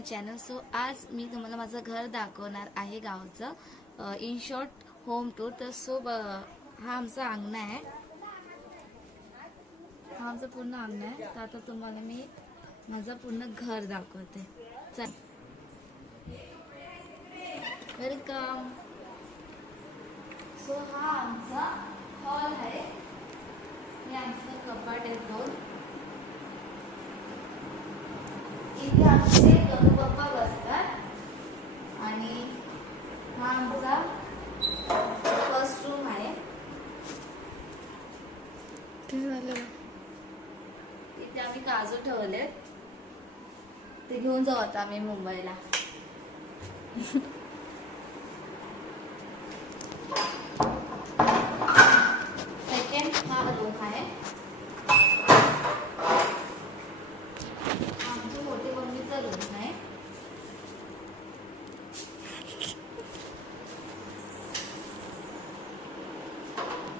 माय channel. So आज मी तुम्हाला माझं घर दाखवणार आहे गावचं, इन शॉर्ट होम टूर. तर हा आमचा अंगणा आहे, हा आमचं पूर्ण अंगणा आहे. तर आता तुम्हाला मी माझं पूर्ण घर दाखवते. चल, वेलकम. सो हा आमचा हॉल आहे, हे आमचं कपाट आहे दोन. इथे आमचे गणू बाप्पा बसतात आणि हा आमचा फर्स्ट रूम आहे. इथे आम्ही काजू ठेवलेत, ते घेऊन जाऊ आता आम्ही मुंबईला. सेकंड हा रूम आहे, आमच्या मोठी मम्मीचा रूम आहे.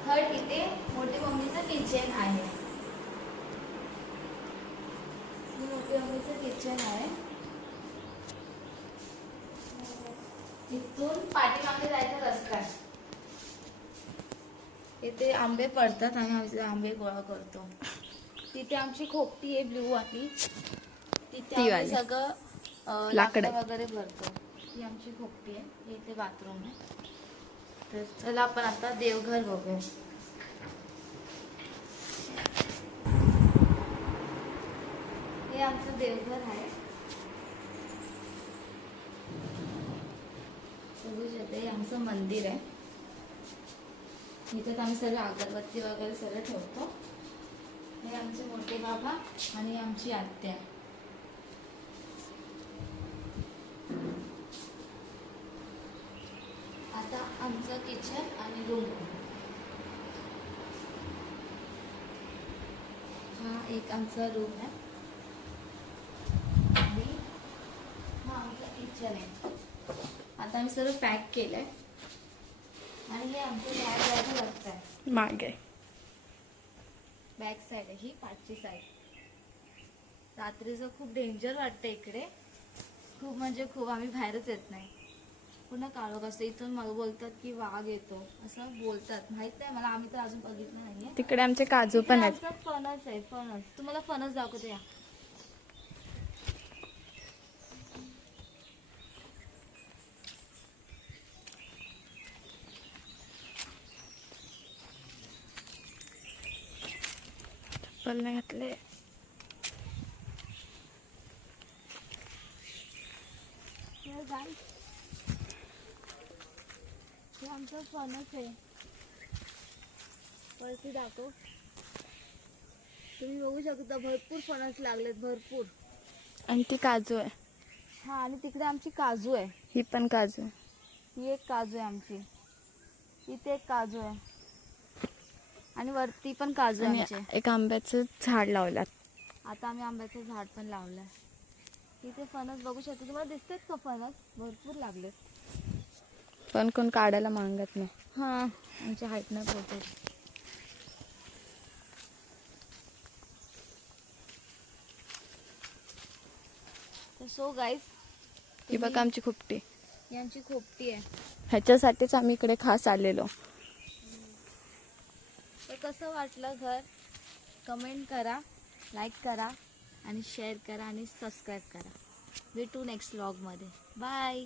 थर्ड इथे मोठी मम्मीचं किचन आहे, मोठी मम्मीचं किचन आहे. इथून पाठीमागे जायचा रस्ता आहे. इथे आंबे पडतात आणि आम्ही आंबे गोळा करतो. तिथे आमची खोपटी आहे ब्ल्यू वाली, तिथे आम्ही सगळं लाकडं वगैरे भरतो. ही आमची खोपटी आहे, इथे बाथरूम आहे. तर चला आपण आता देवघर बघूया. हे आमचं देवघर आहे, बघू शकता. हे आमचं मंदिर आहे, इथे आम्ही सगळं अगरबत्ती वगैरे सगळं ठेवतो. हे आमचे मोठे बाबा आणि आमची आत्या. आता आमचं किचन आणि रूम. हा एक आमचा रूम आहे आणि हा आमचा किचन आहे. आता आम्ही सर्व पॅक केलंय आणि हे आमचं बाहेर जायचं रस्ता आहे, मागे बॅक साईड आहे ही, पाठची साईड. रात्रीचं खूप डेंजर वाटतं इकडे, खूप म्हणजे खूप. आम्ही बाहेरच येत नाही, पुन्हा काळोख असतं. इथून मला बोलतात की वाघ येतो असं बोलतात, माहित नाही मला, आम्ही तर अजून बघितलं नाहीये. तिकडे आमचे काजू पण आहेत. फणस आहे, फणस. तुम्हाला फणस दाखवते या. चप्पल नाही घातले. हे आमचं फणस आहे, वरती दाखव. तुम्ही बघू शकता भरपूर फणस लागलेत, भरपूर. आणि ती काजू आहे. हा, आणि तिकडे आमची काजू आहे, ही पण काजू आहे. ही एक काजू आहे आमची, इथे एक काजू आहे आणि वरती पण काजू आहे आमचे. एक आंब्याचं झाड लावलं. आता आम्ही आंब्याचं झाड पण लावलंय. इथे फणस बघू शकतो, तुम्हाला दिसतात का फणस? भरपूर लागलेत, पण कोण काढायला मागत नाही. हा, आमच्या हाईट नाही पोहोचत. सो गाईज, ही बघा आमची खोपटी, यांची खोपटी आहे. ह्याच्यासाठीच आम्ही इकडे खास आलेलो. तर कसं वाटलं घर? कमेंट करा, लाईक करा आणि शेअर करा आणि सबस्क्राईब करा. भेटू नेक्स्ट व्लॉगमध्ये. बाय.